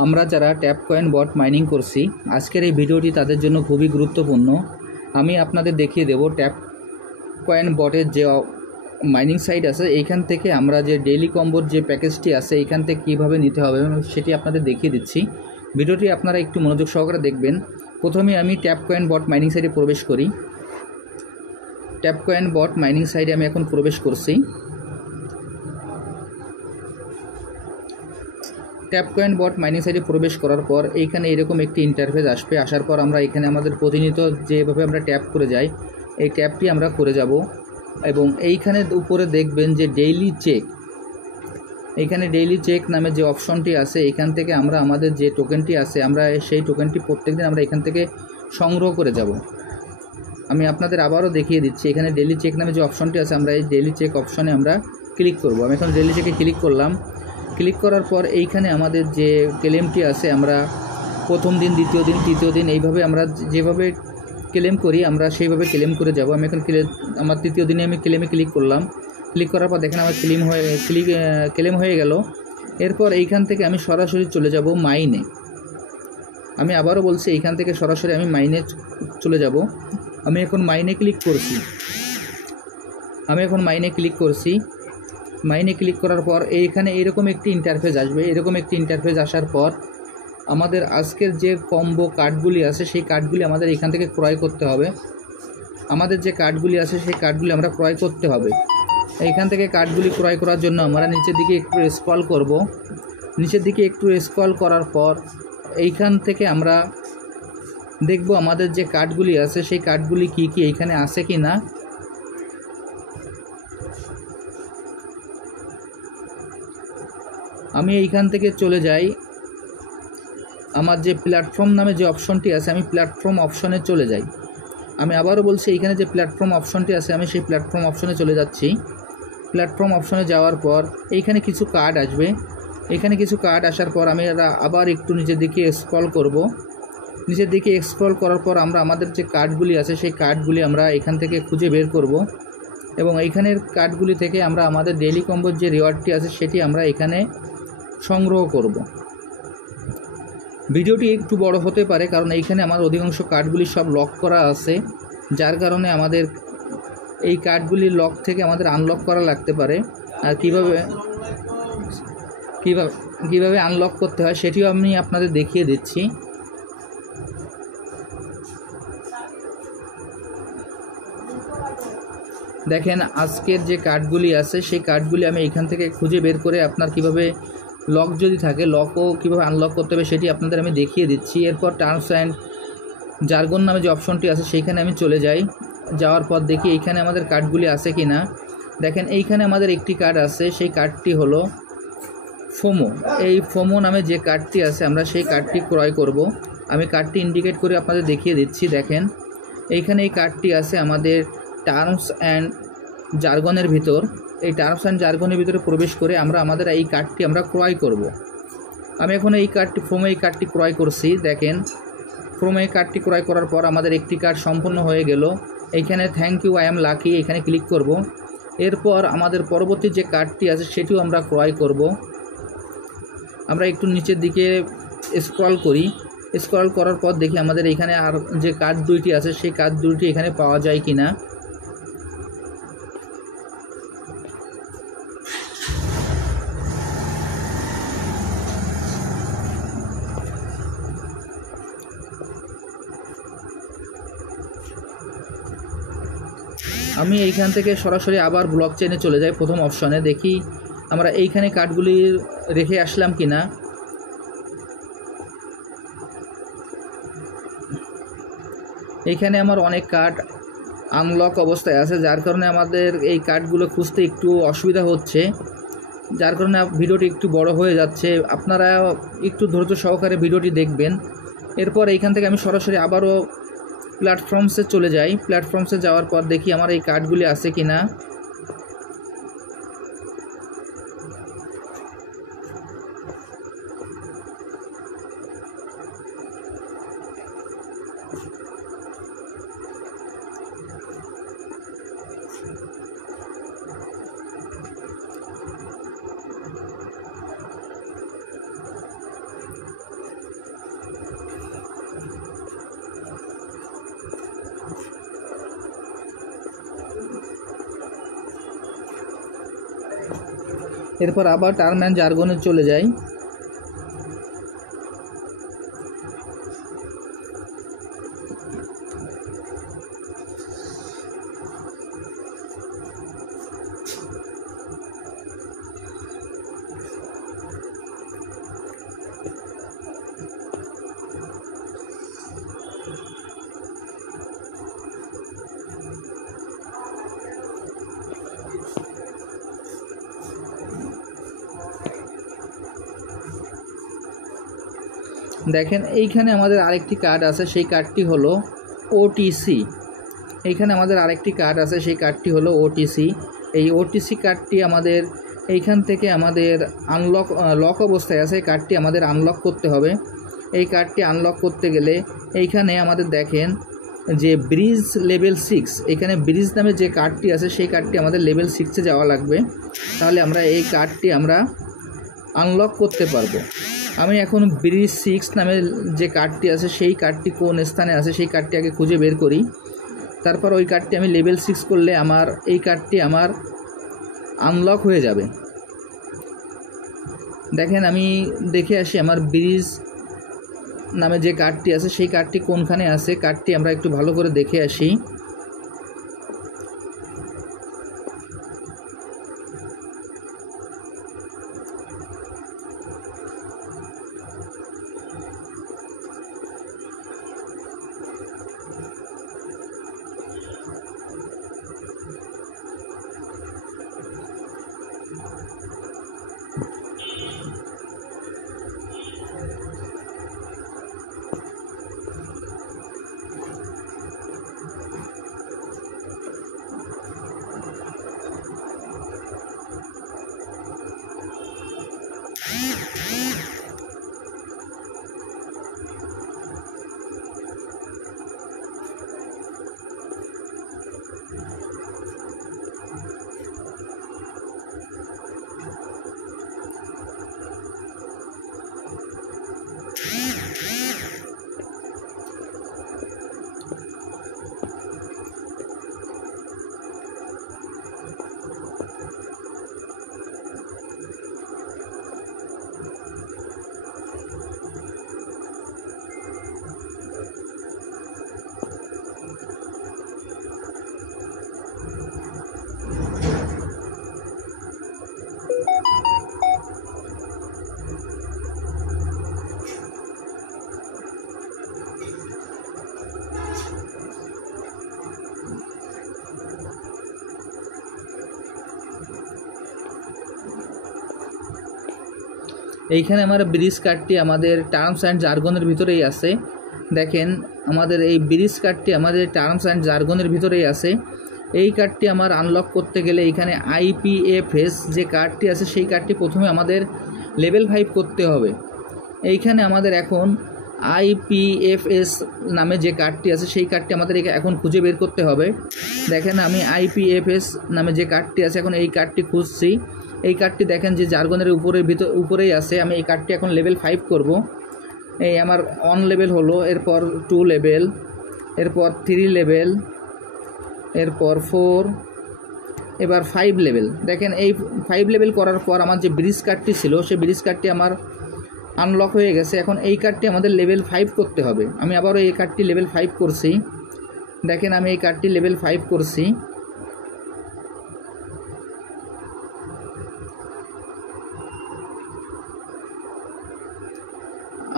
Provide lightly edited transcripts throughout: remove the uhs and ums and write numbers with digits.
আমরা যারা tap coin বট mining করছি আজকের এই ভিডিওটি তাদের জন্য খুবই গুরুত্বপূর্ণ। আমি আপনাদের দেখিয়ে দেব ট্যাপ কয়েন বটের যে মাইনিং সাইট আছে এইখান থেকে আমরা যে ডেইলি কম্বোর যে প্যাকেজটি আছে এইখান থেকে কীভাবে নিতে হবে সেটি আপনাদের দেখিয়ে দিচ্ছি। ভিডিওটি আপনারা একটু মনোযোগ সহকারে দেখবেন। প্রথমে আমি ট্যাপ কয়েন বট মাইনিং সাইটে প্রবেশ করি। ট্যাপ কয়েন বট মাইনিং সাইটে আমি এখন প্রবেশ করছি। ট্যাপ কয়েন বট মাইনিং সাইটে প্রবেশ করার পর এইখানে এরকম একটি ইন্টারফেস আসবে। আসার পর আমরা এখানে আমাদের প্রতিনিয়ত যেভাবে আমরা ট্যাপ করে যাই এই ট্যাপটি আমরা করে যাব এবং এইখানে উপরে দেখবেন যে ডেইলি চেক, এইখানে ডেইলি চেক নামে যে অপশনটি আছে এখান থেকে আমরা আমাদের যে টোকেনটি আছে আমরা সেই টোকেনটি প্রত্যেকদিন আমরা এখান থেকে সংগ্রহ করে যাব। আমি আপনাদের আবারও দেখিয়ে দিচ্ছি। এখানে ডেইলি চেক নামে যে অপশনটি আছে আমরা এই ডেইলি চেক অপশনে আমরা ক্লিক করব। আমি এখন ডেইলি চেকে ক্লিক করলাম। ক্লিক করার পর এইখানে আমাদের যে ক্লেমটি আছে আমরা প্রথম দিন, দ্বিতীয় দিন, তৃতীয় দিন এইভাবে আমরা যেভাবে ক্লেম করি আমরা সেইভাবে ক্লেম করে যাব। আমি এখন আমার তৃতীয় দিনে আমি ক্লেমে ক্লিক করলাম। ক্লিক করার পর দেখেন আমার ক্লেম হয়ে গেল। এরপর এইখান থেকে আমি সরাসরি চলে যাব মাইনে। আমি আবারও বলছি এইখান থেকে সরাসরি আমি মাইনে চলে যাব। আমি এখন মাইনে ক্লিক করছি। মাইনে ক্লিক করার পর এইখানে এরকম একটি ইন্টারফেস আসবে। এরকম একটি ইন্টারফেস আসার পর আমাদের আজকের যে কম্বো কার্ডগুলি আছে সেই কার্ডগুলি আমাদের এখান থেকে ক্রয় করতে হবে। আমাদের যে কার্ডগুলি আছে সেই কার্ডগুলি আমরা ক্রয় করতে হবে। এইখান থেকে কার্ডগুলি ক্রয় করার জন্য আমরা নিচের দিকে একটু স্ক্রল করব। নিচের দিকে একটু স্ক্রল করার পর এইখান থেকে আমরা দেখব আমাদের যে কার্ডগুলি আছে সেই কার্ডগুলি কি কি এইখানে আছে কি না। আমি এইখান থেকে চলে যাই আমার যে প্ল্যাটফর্ম নামে যে অপশনটি আছে আমি প্ল্যাটফর্ম অপশনে চলে যাই। আমি আবারও বলছি এইখানে যে প্ল্যাটফর্ম অপশনটি আছে আমি সেই প্ল্যাটফর্ম অপশনে চলে যাচ্ছি। প্ল্যাটফর্ম অপশনে যাওয়ার পর এইখানে কিছু কার্ড আসবে। এখানে কিছু কার্ড আসার পর আমি আবার একটু নিচের দিকে স্ক্রল করব। নিচের দিকে স্ক্রল করার পর আমরা আমাদের যে কার্ডগুলি আছে সেই কার্ডগুলি আমরা এখান থেকে খুঁজে বের করব এবং এইখানের কার্ডগুলি থেকে আমরা আমাদের ডেইলি কম্বোর যে রিওয়ার্ডটি আছে সেটি আমরা এখানে সংগ্রহ করব। ভিডিওটি একটু বড় হতে পারে কারণ এইখানে আমার অধিকাংশ কার্ডগুলি সব লক করা আছে, যার কারণে আমাদের এই কার্ডগুলির লক থেকে আমাদের আনলক করা লাগতে পারে। আর কিভাবে আনলক করতে হয় সেটিও আমি আপনাদের দেখিয়ে দিচ্ছি। দেখেন আজকের যে কার্ডগুলি আছে সেই কার্ডগুলি আমি এখান থেকে খুঁজে বের করে আপনার কিভাবে লক যদি থাকে লকও কীভাবে আনলক করতে হবে সেটি আপনাদের আমি দেখিয়ে দিচ্ছি। এরপর টার্মস অ্যান্ড জার্গন নামে যে অপশনটি আছে সেইখানে আমি চলে যাই। যাওয়ার পর দেখি এইখানে আমাদের কার্ডগুলি আছে কি না। দেখেন এইখানে আমাদের একটি কার্ড আছে, সেই কার্ডটি হলো ফোমো। এই ফোমো নামে যে কার্ডটি আছে আমরা সেই কার্ডটি ক্রয় করব। আমি কার্ডটি ইন্ডিকেট করে আপনাদের দেখিয়ে দিচ্ছি। দেখেন এইখানে এই কার্ডটি আছে আমাদের টার্মস অ্যান্ড জার্গনের ভিতর। এই টার্মস অ্যান্ড জার্গনের ভিতরে প্রবেশ করে আমরা আমাদের এই কার্ডটি আমরা ক্রয় করব। আমি এখন এই কার্ডটি ক্রয় করছি। দেখেন ফ্রম এই কার্ডটি ক্রয় করার পর আমাদের একটি কার্ড সম্পূর্ণ হয়ে গেল। এইখানে thank you I am lucky এখানে ক্লিক করব। এরপর আমাদের পরবর্তী যে কার্ডটি আছে সেটিও আমরা ক্রয় করব। আমরা একটু নিচের দিকে স্ক্রল করি। স্ক্রল করার পর দেখি আমাদের এখানে আর যে কার্ড দুইটি আছে সেই কার্ড দুইটি এখানে পাওয়া যায় কি না। আমি এইখান থেকে সরাসরি আবার ব্লক চেইনে চলে যাই। প্রথম অপশনে দেখি আমরা এইখানে কার্ডগুলি রেখে আসলাম কি না। এইখানে আমার অনেক কার্ড আনলক অবস্থায় আছে, যার কারণে আমাদের এই কার্ডগুলো খুঁজতে একটু অসুবিধা হচ্ছে, যার কারণে ভিডিওটি একটু বড় হয়ে যাচ্ছে। আপনারা একটু ধৈর্য সহকারে ভিডিওটি দেখবেন। এরপর এইখান থেকে আমি সরাসরি আবারও প্ল্যাটফর্মসে চলে যাই। প্ল্যাটফর্মসে যাওয়ার পর দেখি আমার এই কার্ডগুলি আছে কি না। এরপর আবার টার্ম অ্যান্ড জার্গনে চলে যাই। দেখেন এইখানে আমাদের আরেকটি কার্ড আছে, সেই কার্ডটি হলো ওটিসি। এইখানে আমাদের আরেকটি কার্ড আছে, সেই কার্ডটি হলো ওটিসি। এই ওটিসি কার্ডটি আমাদের এইখান থেকে আমাদের লক অবস্থায় আছে, এই কার্ডটি আমাদের আনলক করতে হবে। এই কার্ডটি আনলক করতে গেলে এইখানে আমাদের দেখেন যে ব্রিজ লেভেল 6, এখানে ব্রিজ নামে যে কার্ডটি আছে সেই কার্ডটি আমাদের লেভেল 6-এ যাওয়া লাগবে, তাহলে আমরা এই কার্ডটি আমরা আনলক করতে পারবো। আমি এখন ব্রিজ 6 নামে যে কার্ডটি আছে সেই কার্ডটি কোন স্থানে আছে সেই কার্ডটি আগে খুঁজে বের করি, তারপর ওই কার্ডটি আমি লেভেল 6 করলে আমার এই কার্ডটি আমার আনলক হয়ে যাবে। দেখেন আমি দেখে আসি আমার ব্রিজ নামে যে কার্ডটি আছে সেই কার্ডটি কোনখানে আছে, কার্ডটি আমরা একটু ভালো করে দেখে আসি। এইখানে আমার ব্রিজ কার্ডটি আমাদের টার্মস অ্যান্ড জার্গনের ভিতরেই আছে। দেখেন আমাদের এই ব্রিজ কার্ডটি আমাদের টার্মস অ্যান্ড জার্গনের ভিতরেই আছে। এই কার্ডটি আমার আনলক করতে গেলে এইখানে আইপিএফএস যে কার্ডটি আছে সেই কার্ডটি প্রথমে আমাদের লেভেল 5 করতে হবে। এইখানে আমাদের এখন আইপিএফএস নামে যে কার্ডটি আছে সেই কার্ডটি আমাদের এখন খুঁজে বের করতে হবে। দেখেন আমি আইপিএফএস নামে যে কার্ডটি আছে এখন এই কার্ডটি খুঁজছি। এই কার্ডটি দেখেন যে জার্গনের উপরেই আছে। আমি এই কার্ডটি এখন লেভেল 5 করব। এই আমার 1 লেভেল হলো, এরপর 2 লেভেল, এরপর 3 লেভেল, এরপর 4, এবার 5 লেভেল। দেখেন এই 5 লেভেল করার পর আমার যে ব্রিজ কার্ডটি ছিল সেই ব্রিজ কার্ডটি আমার আনলক হয়ে গেছে। এখন এই কার্ডটি আমাদের লেভেল 5 করতে হবে। আমি আবারও এই কার্ডটি লেভেল 5 করছি। দেখেন আমি এই কার্ডটি লেভেল 5 করছি।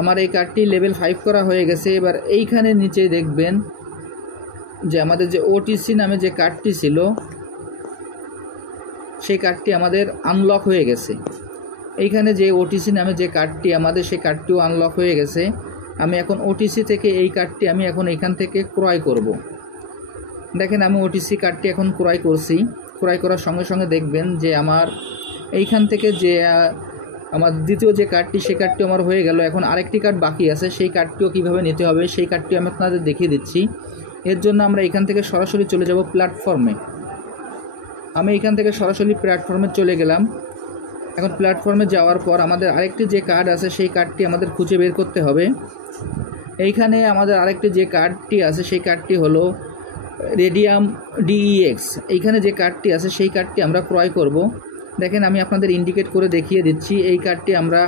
আমার এই কার্ডটি লেভেল 5 করা হয়ে গেছে। এবার এইখানে নিচে দেখবেন যে আমাদের যে ওটিসি নামে যে কার্ডটি ছিল সেই কার্ডটি আমাদের আনলক হয়ে গেছে। এইখানে যে ওটিসি নামে যে কার্ডটি আমাদের সেই কার্ডটিও আনলক হয়ে গেছে। আমি এখন ওটিসি থেকে এই কার্ডটি আমি এখন এইখান থেকে ক্রয় করব। দেখেন আমি ওটিসি কার্ডটি এখন ক্রয় করছি। ক্রয় করার সঙ্গে সঙ্গে দেখবেন যে আমার এইখান থেকে যে আমার দ্বিতীয় যে কার্ডটি সেই কার্ডটি আমার হয়ে গেল। এখন আরেকটি কার্ড বাকি আছে, সেই কার্ডটিও কীভাবে নিতে হবে সেই কার্ডটি আমি আপনাদের দেখিয়ে দিচ্ছি। এর জন্য আমরা এখান থেকে সরাসরি চলে যাব প্ল্যাটফর্মে। আমি এখান থেকে সরাসরি প্ল্যাটফর্মে চলে গেলাম। এখন প্ল্যাটফর্মে যাওয়ার পর আমাদের আরেকটি যে কার্ড আছে সেই কার্ডটি আমাদের খুঁজে বের করতে হবে। এইখানে আমাদের আরেকটি যে কার্ডটি আছে সেই কার্ডটি হলো রেডিয়াম ডিইএক্স। এইখানে যে কার্ডটি আছে সেই কার্ডটি আমরা ক্রয় করব। দেখেন আমি আপনাদের ইন্ডিকেট করে দেখিয়ে দিচ্ছি। এই কার্ডটি আমরা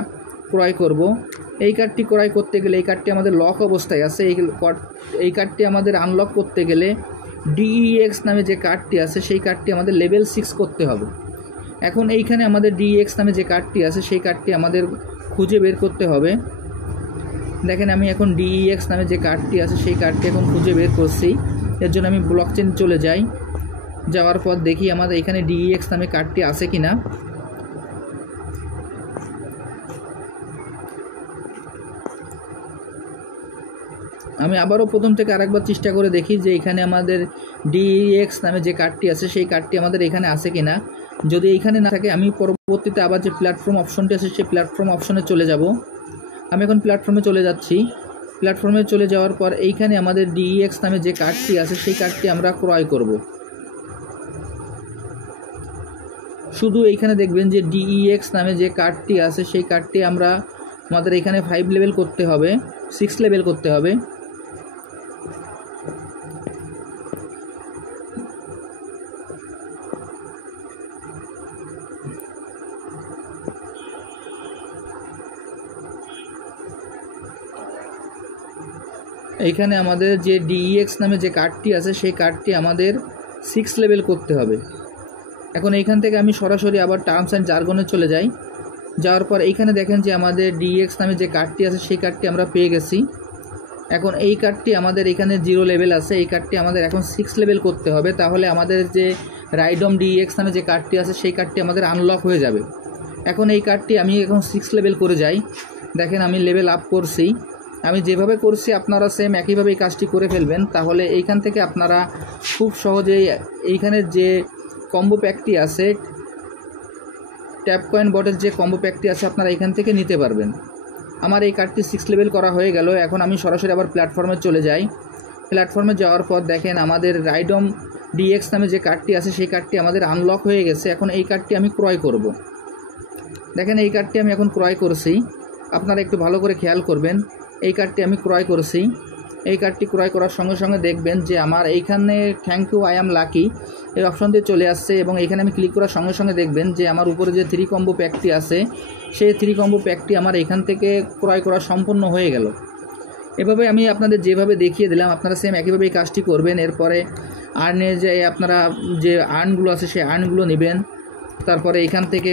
ক্রয় করব। এই কার্ডটি ক্রয় করতে গেলে, এই কার্ডটি আমাদের লক অবস্থায় আছে, এই কার্ডটি আমাদের আনলক করতে গেলে DEX নামে যে কার্ডটি আছে সেই কার্ডটি আমাদের লেভেল 6 করতে হবে। এখন এইখানে আমাদের DEX নামে যে কার্ডটি আছে সেই কার্ডটি আমাদের খুঁজে বের করতে হবে। দেখেন আমি এখন DEX নামে যে কার্ডটি আছে সেই কার্ডটি এখন খুঁজে বের করছি। এর জন্য আমি ব্লকচেন চলে যাই, যাওয়ার পর দেখি আমাদের এখানে DEX নামে কার্ডটি আছে কিনা। আমি আবারও প্রথম থেকে আরেকবার চেষ্টা করে দেখি যে এখানে আমাদের DEX নামে যে কার্ডটি আছে সেই কার্ডটি আমাদের এখানে আছে কিনা। যদি এইখানে না থাকে আমি পরবর্তীতে আবার যে প্ল্যাটফর্ম অপশনটি আছে সেই প্ল্যাটফর্ম অপশনে চলে যাব। আমি এখন প্ল্যাটফর্মে চলে যাচ্ছি। প্ল্যাটফর্মে চলে যাওয়ার পর এইখানে আমাদের DEX নামে যে কার্ডটি আছে সেই কার্ডটি আমরা ক্রয় করব। শুধু এইখানে দেখবেন যে DEX নামে যে কার্ডটি আছে সেই কার্ডটি আমাদের এখানে 5 লেভেল করতে হবে, 6 লেভেল করতে হবে। এইখানে আমাদের যে DEX নামে যে কার্ডটি আছে সেই কার্ডটি আমাদের 6 লেভেল করতে হবে। এখন এইখান থেকে আমি সরাসরি আবার টার্মস অ্যান্ড জার্গনে চলে যাই। যাওয়ার পর এইখানে দেখেন যে আমাদের DEX নামে যে কার্ডটি আছে সেই কার্ডটি আমরা পেয়ে গেছি। এখন এই কার্ডটি আমাদের এখানে 0 লেভেল আছে, এই কার্ডটি আমাদের এখন 6 লেভেল করতে হবে। তাহলে আমাদের যে রাইডম DEX নামে যে কার্ডটি আছে সেই কার্ডটি আমাদের আনলক হয়ে যাবে। এখন এই কার্ডটি আমি এখন 6 লেভেল করে যাই। দেখেন আমি লেভেল আপ করছি। আমি যেভাবে করছি আপনারা সেম একইভাবে এই কাজটি করে ফেলবেন। তাহলে এইখান থেকে আপনারা খুব সহজেই এইখানের যে কম্বো প্যাকটি আছে, ট্যাপ কয়েন বটের যে কম্বো প্যাকটি আছে আপনারা এখান থেকে নিতে পারবেন। আমার এই কার্ডটি 6 লেভেল করা হয়ে গেল। এখন আমি সরাসরি আবার প্ল্যাটফর্মে চলে যাই। প্ল্যাটফর্মে যাওয়ার পর দেখেন আমাদের রাইডম DEX নামে যে কার্ডটি আছে সেই কার্ডটি আমাদের আনলক হয়ে গেছে। এখন এই কার্ডটি আমি ক্রয় করব। দেখেন এই কার্ডটি আমি এখন ক্রয় করছি। আপনারা একটু ভালো করে খেয়াল করবেন। এই কার্ডটি আমি ক্রয় করছি। এই কার্ডটি ক্রয় করার সঙ্গে সঙ্গে দেখবেন যে আমার এইখানে thank you I am lucky এই অপশনটি চলে আসছে এবং এখানে আমি ক্লিক করার সঙ্গে সঙ্গে দেখবেন যে আমার উপরে যে 3 কম্বো প্যাকটি আছে সেই 3 কম্বো প্যাকটি আমার এখান থেকে ক্রয় করা সম্পূর্ণ হয়ে গেল। এভাবে আমি আপনাদের যেভাবে দেখিয়ে দিলাম আপনারা সেম একইভাবে এই কাজটি করবেন। এরপরে আর্নে যে আপনারা যে আর্নগুলো আছে সেই আর্নগুলো নেবেন। তারপরে এখান থেকে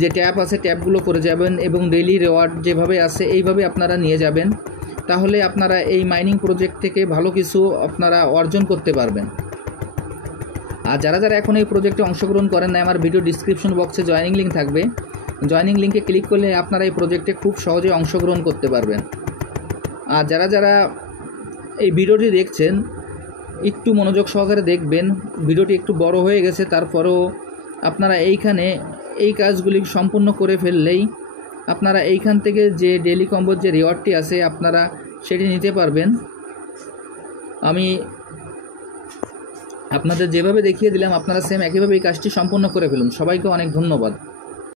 যে ট্যাপ আছে ট্যাপগুলো করে যাবেন এবং ডেইলি রিওয়ার্ড যেভাবে আছে এইভাবে আপনারা নিয়ে যাবেন। তাহলে আপনারা এই মাইনিং প্রজেক্ট থেকে ভালো কিছু আপনারা অর্জন করতে পারবেন। আর যারা যারা এখন এই প্রজেক্টে অংশগ্রহণ করেন না, আমার ভিডিও ডিসক্রিপশন বক্সে জয়েনিং লিঙ্ক থাকবে। জয়েনিং লিঙ্কে ক্লিক করলে আপনারা এই প্রজেক্টে খুব সহজে অংশগ্রহণ করতে পারবেন। আর যারা যারা এই ভিডিওটি দেখছেন একটু মনোযোগ সহকারে দেখবেন। ভিডিওটি একটু বড় হয়ে গেছে, তারপরেও আপনারা এইখানে এই কাজগুলি সম্পূর্ণ করে ফেললেই আপনারা এইখান থেকে যে ডেইলি কম্বোর যে রিওয়ার্ডটি আছে আপনারা সেটি নিতে পারবেন। আমি আপনাদের যেভাবে দেখিয়ে দিলাম আপনারা সেম একইভাবে এই কাজটি সম্পূর্ণ করে ফেলুন। সবাইকে অনেক ধন্যবাদ।